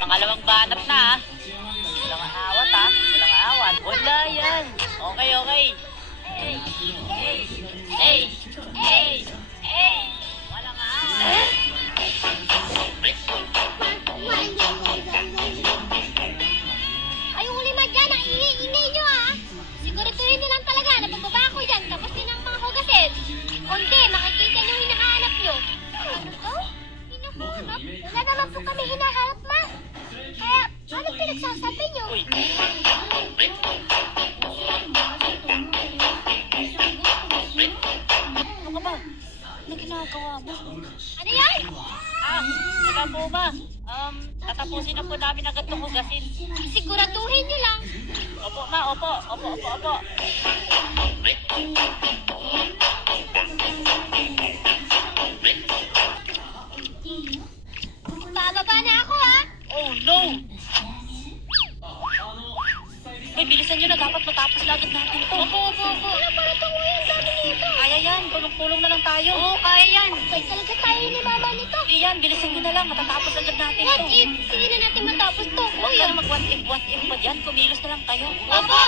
Pangalawang banat na ah. Walang awat ah. Walang awat. Wala yan. Okay, okay. Hey! Hey! Hey! Hey! Hey! Walang awat. Ay, yung lima dyan, ang ingay-ingay nyo ah. Siguraduhin nyo lang talaga na pagbaba ko dyan, tapos din ang mga hugasin. Kundi, makikita nyo yung hinahanap nyo. Ano to? Hinahanap? Wala naman po kami hinahanap, ma. Kaya, ano pinagsasabi nyo? Uy! Ano ka ba? Ano ginagawa mo? Ano yan? Wala po ba? Tatapusin na po namin agad itong hugasin. Siguraduhin nyo lang. Opo, ma. Opo. Opo, opo, opo. Bababa na ako, ha? Oh, no! Uy, bilisan nyo na. Dapat matapos na agad natin to. Opo. Wala para tungo yan, dami nito. Kaya yan. Pulong-pulong na lang tayo. Oo, kaya yan. Kaya talaga tayo ni mama nito. Hindi yan. Bilisan nyo na lang. Matatapos agad natin What to. if? Sige na natin matapos to. Huwag ka na mag-what if pa dyan. Kumilos na lang kayo. Opo.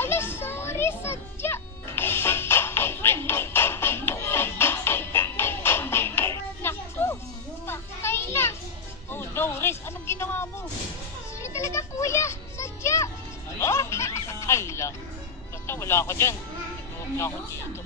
Ala, sorry, sadya. Naku, patay na. Oh, no, Riz. Anong ginawa mo? Sorry talaga, kuya. Sadya. Oh? Ay, lang. Basta wala ako dyan. Huwag na ako dito.